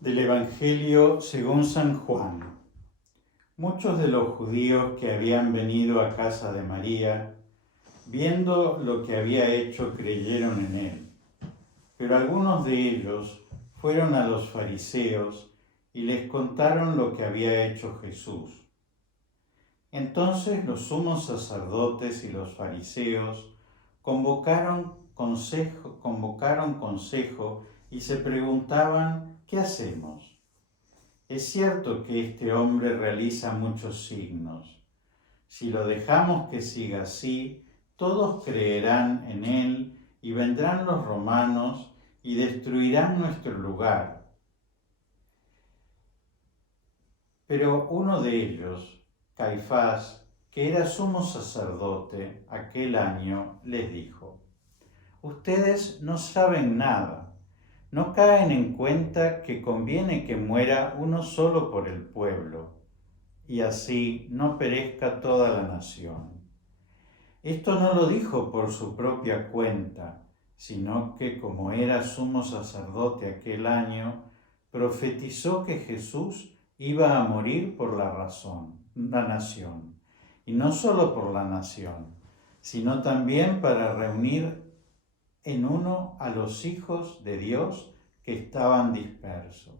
Del Evangelio según San Juan. Muchos de los judíos que habían venido a casa de María, viendo lo que había hecho, creyeron en él. Pero algunos de ellos fueron a los fariseos y les contaron lo que había hecho Jesús. Entonces los sumos sacerdotes y los fariseos convocaron consejo y se preguntaban: ¿qué hacemos? Es cierto que este hombre realiza muchos signos. Si lo dejamos que siga así, todos creerán en él y vendrán los romanos y destruirán nuestro lugar. Pero uno de ellos, Caifás, que era sumo sacerdote aquel año, les dijo: ustedes no saben nada, no caen en cuenta que conviene que muera uno solo por el pueblo, y así no perezca toda la nación. Esto no lo dijo por su propia cuenta, sino que como era sumo sacerdote aquel año, profetizó que Jesús iba a morir por la nación, y no solo por la nación, sino también para reunir en uno a los hijos de Dios que estaban dispersos.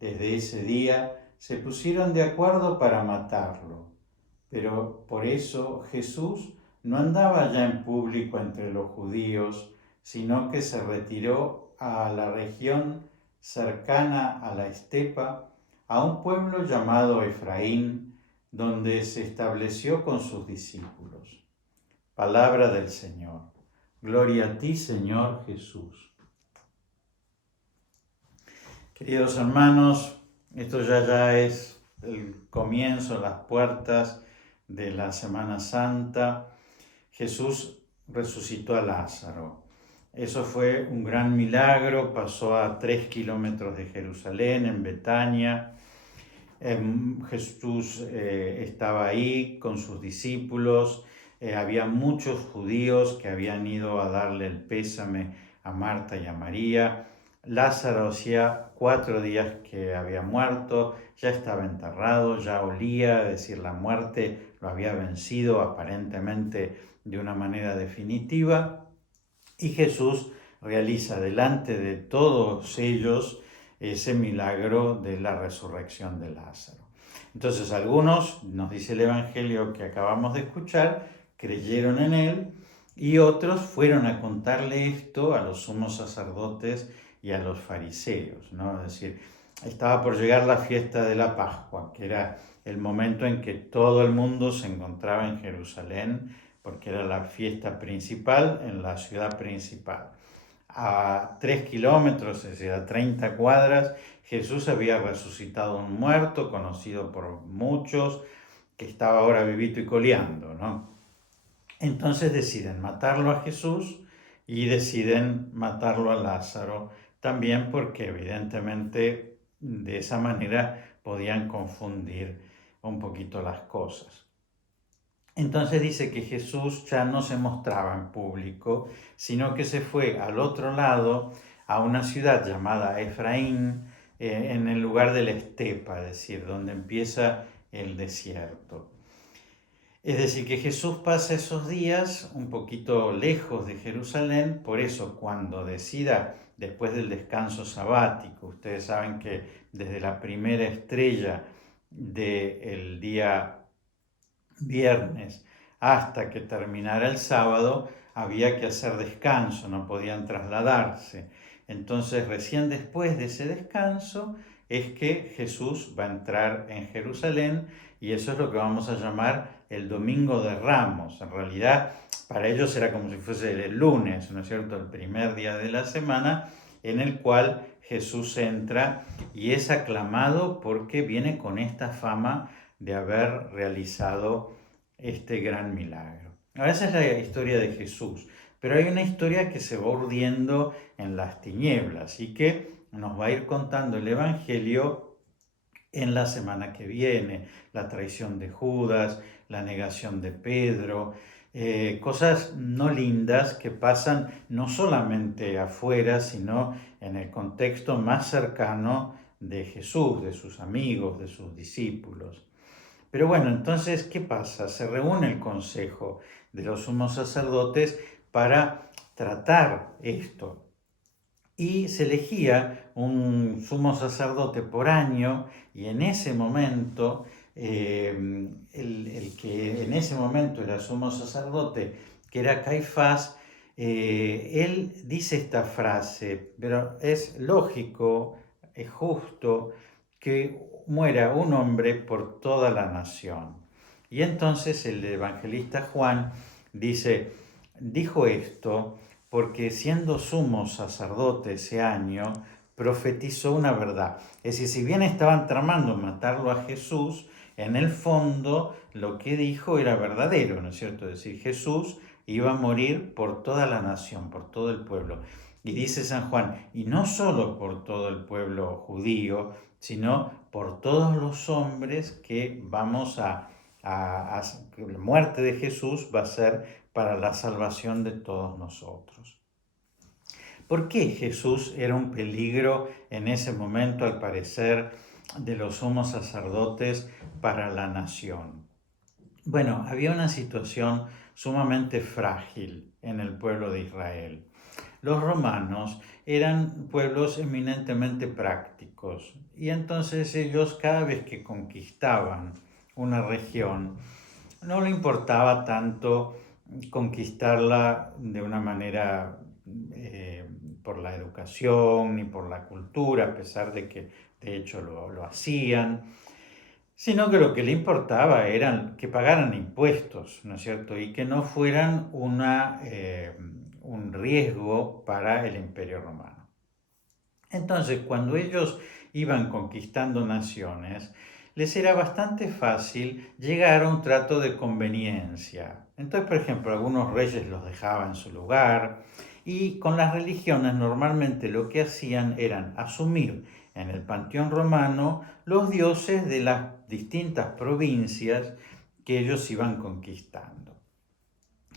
Desde ese día se pusieron de acuerdo para matarlo, pero por eso Jesús no andaba ya en público entre los judíos, sino que se retiró a la región cercana a la estepa, a un pueblo llamado Efraín, donde se estableció con sus discípulos. Palabra del Señor. Gloria a ti, Señor Jesús. Queridos hermanos, esto ya es el comienzo, las puertas de la Semana Santa. Jesús resucitó a Lázaro. Eso fue un gran milagro, pasó a 3 kilómetros de Jerusalén, en Betania. Jesús estaba ahí con sus discípulos. Había muchos judíos que habían ido a darle el pésame a Marta y a María. Lázaro hacía 4 días que había muerto, ya estaba enterrado, ya olía, es decir, la muerte lo había vencido aparentemente de una manera definitiva. Y Jesús realiza delante de todos ellos ese milagro de la resurrección de Lázaro. Entonces algunos, nos dice el Evangelio que acabamos de escuchar, creyeron en él, y otros fueron a contarle esto a los sumos sacerdotes y a los fariseos, ¿no? Es decir, estaba por llegar la fiesta de la Pascua, que era el momento en que todo el mundo se encontraba en Jerusalén, porque era la fiesta principal en la ciudad principal. A 3 kilómetros, es decir, a 30 cuadras, Jesús había resucitado un muerto, conocido por muchos, que estaba ahora vivito y coleando, ¿no? Entonces deciden matarlo a Jesús y deciden matarlo a Lázaro, también porque evidentemente de esa manera podían confundir un poquito las cosas. Entonces dice que Jesús ya no se mostraba en público, sino que se fue al otro lado, a una ciudad llamada Efraín, en el lugar de la estepa, es decir, donde empieza el desierto. Es decir, que Jesús pasa esos días un poquito lejos de Jerusalén, por eso cuando decida, después del descanso sabático, ustedes saben que desde la primera estrella del día viernes hasta que terminara el sábado, había que hacer descanso, no podían trasladarse. Entonces, recién después de ese descanso es que Jesús va a entrar en Jerusalén, y eso es lo que vamos a llamar el Domingo de Ramos. En realidad, para ellos era como si fuese el lunes, ¿no es cierto?, el primer día de la semana, en el cual Jesús entra y es aclamado porque viene con esta fama de haber realizado este gran milagro. Ahora, esa es la historia de Jesús, pero hay una historia que se va urdiendo en las tinieblas y que nos va a ir contando el Evangelio en la semana que viene: la traición de Judas, la negación de Pedro, cosas no lindas que pasan no solamente afuera, sino en el contexto más cercano de Jesús, de sus amigos, de sus discípulos. Pero bueno, entonces, ¿qué pasa? Se reúne el consejo de los sumos sacerdotes para tratar esto. Y se elegía un sumo sacerdote por año, y en ese momento, el que en ese momento era sumo sacerdote, que era Caifás, él dice esta frase, pero es lógico, es justo que muera un hombre por toda la nación. Y entonces el evangelista Juan dijo esto porque siendo sumo sacerdote ese año, profetizó una verdad. Es decir, si bien estaban tramando matarlo a Jesús, en el fondo lo que dijo era verdadero, ¿no es cierto? Es decir, Jesús iba a morir por toda la nación, por todo el pueblo. Y dice San Juan, y no solo por todo el pueblo judío, sino por todos los hombres que la muerte de Jesús va a ser para la salvación de todos nosotros. ¿Por qué Jesús era un peligro en ese momento, al parecer, de los sumos sacerdotes para la nación? Bueno, había una situación sumamente frágil en el pueblo de Israel. Los romanos eran pueblos eminentemente prácticos, y entonces ellos, cada vez que conquistaban una región, no le importaba tanto conquistarla de una manera por la educación ni por la cultura, a pesar de que de hecho lo hacían, sino que lo que le importaba era que pagaran impuestos, ¿no es cierto? Y que no fueran un riesgo para el Imperio Romano. Entonces, cuando ellos iban conquistando naciones, les era bastante fácil llegar a un trato de conveniencia. Entonces, por ejemplo, algunos reyes los dejaban en su lugar, y con las religiones normalmente lo que hacían era asumir en el panteón romano los dioses de las distintas provincias que ellos iban conquistando.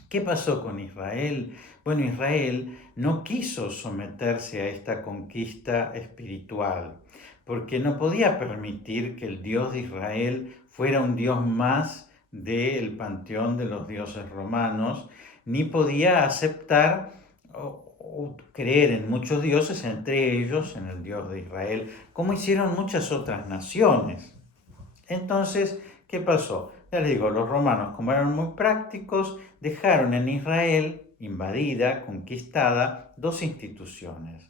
¿Qué pasó con Israel? Bueno, Israel no quiso someterse a esta conquista espiritual, porque no podía permitir que el Dios de Israel fuera un Dios más del panteón de los dioses romanos, ni podía aceptar o creer en muchos dioses, entre ellos en el Dios de Israel, como hicieron muchas otras naciones. Entonces, ¿qué pasó? Ya les digo, los romanos, como eran muy prácticos, dejaron en Israel, invadida, conquistada, dos instituciones.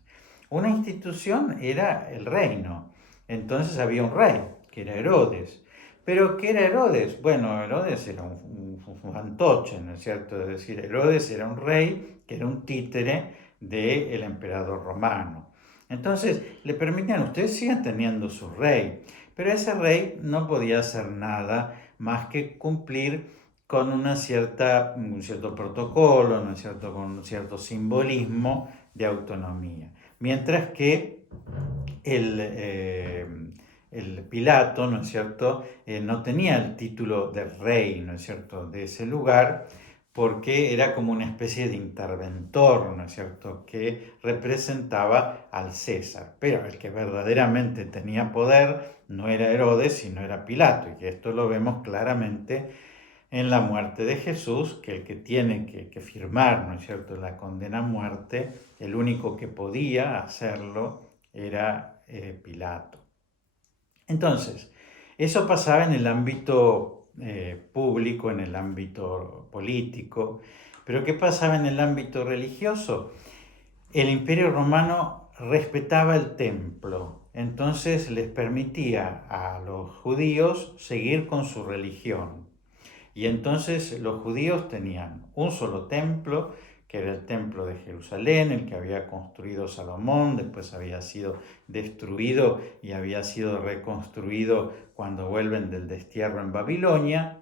Una institución era el reino. Entonces había un rey, que era Herodes. ¿Pero qué era Herodes? Bueno, Herodes era un fantoche, ¿no es cierto? Es decir, Herodes era un rey que era un títere del emperador romano. Entonces, le permitían, ustedes sigan teniendo su rey, pero ese rey no podía hacer nada más que cumplir con un cierto protocolo, ¿no es cierto?, con un cierto simbolismo de autonomía. Mientras que el Pilato, ¿no es cierto?, no tenía el título de rey, ¿no es cierto?, de ese lugar, porque era como una especie de interventor, ¿no es cierto?, que representaba al César. Pero el que verdaderamente tenía poder no era Herodes, sino era Pilato, y esto lo vemos claramente en la muerte de Jesús, que el que tiene que firmar, ¿no es cierto?, la condena a muerte, el único que podía hacerlo era Pilato. Entonces, eso pasaba en el ámbito público, en el ámbito político, pero ¿qué pasaba en el ámbito religioso? El Imperio Romano respetaba el templo, entonces les permitía a los judíos seguir con su religión. Y entonces los judíos tenían un solo templo, que era el templo de Jerusalén, el que había construido Salomón, después había sido destruido y había sido reconstruido cuando vuelven del destierro en Babilonia,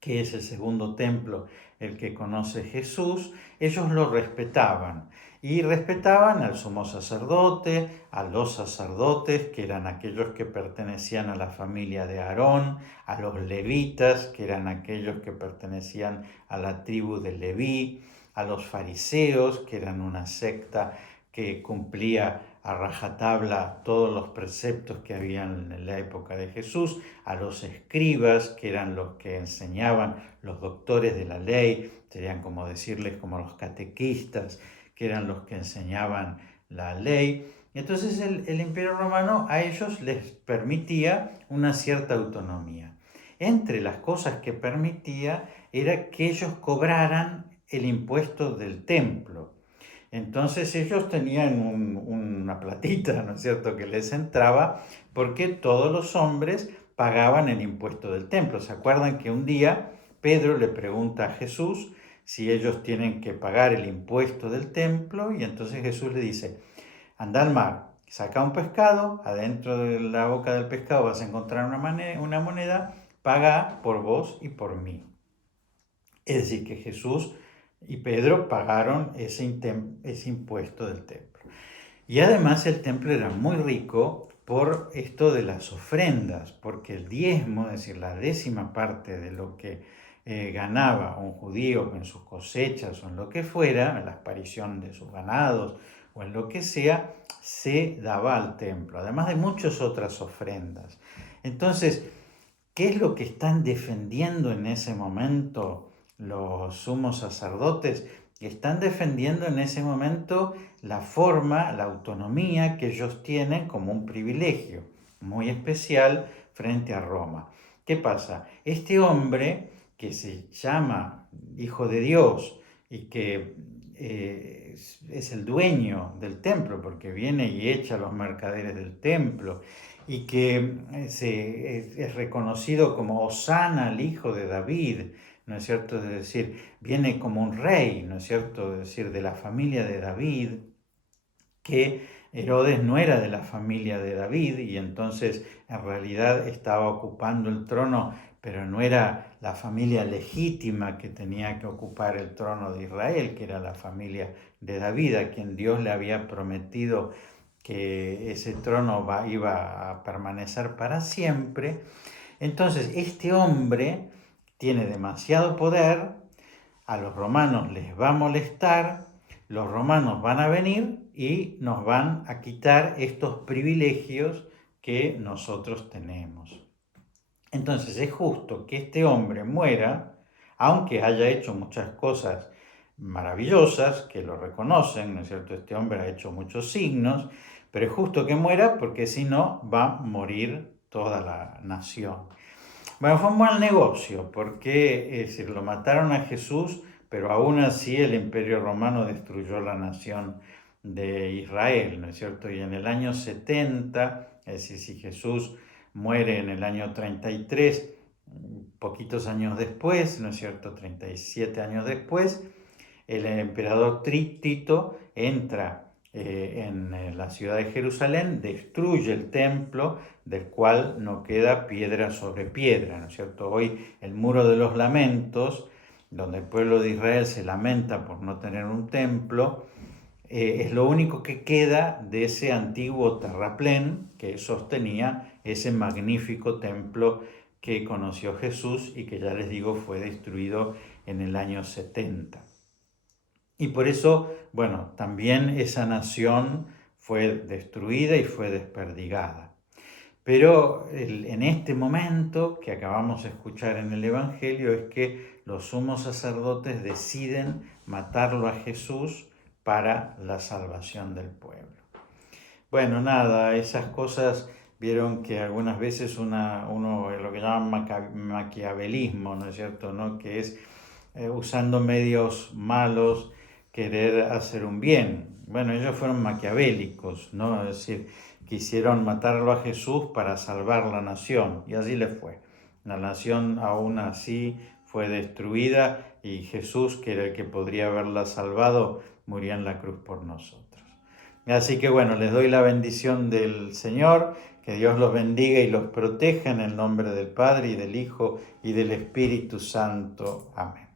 que es el segundo templo, el que conoce Jesús. Ellos lo respetaban. y respetaban al sumo sacerdote, a los sacerdotes, que eran aquellos que pertenecían a la familia de Aarón, a los levitas, que eran aquellos que pertenecían a la tribu de Leví, a los fariseos, que eran una secta que cumplía a rajatabla todos los preceptos que habían en la época de Jesús, a los escribas, que eran los que enseñaban, los doctores de la ley, serían como decirles como los catequistas, que eran los que enseñaban la ley. Entonces el Imperio Romano a ellos les permitía una cierta autonomía. Entre las cosas que permitía era que ellos cobraran el impuesto del templo. Entonces ellos tenían una platita, ¿no es cierto?, que les entraba porque todos los hombres pagaban el impuesto del templo. ¿Se acuerdan que un día Pedro le pregunta a Jesús si ellos tienen que pagar el impuesto del templo? Y entonces Jesús le dice, anda al mar, saca un pescado, adentro de la boca del pescado vas a encontrar una moneda, paga por vos y por mí. Es decir, que Jesús y Pedro pagaron ese impuesto del templo. Y además el templo era muy rico por esto de las ofrendas, porque el diezmo, es decir, la 10ª parte de lo que ganaba un judío en sus cosechas o en lo que fuera, en la aparición de sus ganados o en lo que sea, se daba al templo, además de muchas otras ofrendas. Entonces, ¿qué es lo que están defendiendo en ese momento los sumos sacerdotes? Están defendiendo en ese momento la forma, la autonomía que ellos tienen como un privilegio muy especial frente a Roma. ¿Qué pasa? Este hombre que se llama Hijo de Dios y que es el dueño del templo, porque viene y echa a los mercaderes del templo, y que es reconocido como Hosana, el hijo de David, ¿no es cierto? Es decir, viene como un rey, ¿no es cierto? Es decir, de la familia de David, que Herodes no era de la familia de David y entonces en realidad estaba ocupando el trono, pero no era la familia legítima que tenía que ocupar el trono de Israel, que era la familia de David, a quien Dios le había prometido que ese trono iba a permanecer para siempre. Entonces este hombre tiene demasiado poder, a los romanos les va a molestar, los romanos van a venir y nos van a quitar estos privilegios que nosotros tenemos. Entonces es justo que este hombre muera, aunque haya hecho muchas cosas maravillosas, que lo reconocen, ¿no es cierto? Este hombre ha hecho muchos signos, pero es justo que muera porque si no va a morir toda la nación. Bueno, fue un mal negocio porque es decir, lo mataron a Jesús, pero aún así el Imperio Romano destruyó la nación de Israel, ¿no es cierto? Y en el año 70, es decir, si Jesús muere en el año 33, poquitos años después, ¿no es cierto? 37 años después, el emperador Tito entra en la ciudad de Jerusalén, destruye el templo, del cual no queda piedra sobre piedra, ¿no es cierto? Hoy el muro de los lamentos, donde el pueblo de Israel se lamenta por no tener un templo, es lo único que queda de ese antiguo terraplén que sostenía ese magnífico templo que conoció Jesús y que ya les digo fue destruido en el año 70. Y por eso, bueno, también esa nación fue destruida y fue desperdigada. Pero en este momento que acabamos de escuchar en el Evangelio es que los sumos sacerdotes deciden matarlo a Jesús para la salvación del pueblo. Bueno, nada, esas cosas vieron que algunas veces uno lo que llaman maquiavelismo, ¿no es cierto?, ¿no? Que es usando medios malos querer hacer un bien. Bueno, ellos fueron maquiavélicos, ¿no? Es decir, quisieron matarlo a Jesús para salvar la nación, y así le fue. La nación aún así fue destruida y Jesús, que era el que podría haberla salvado, murió en la cruz por nosotros. Así que bueno, les doy la bendición del Señor, que Dios los bendiga y los proteja en el nombre del Padre y del Hijo y del Espíritu Santo. Amén.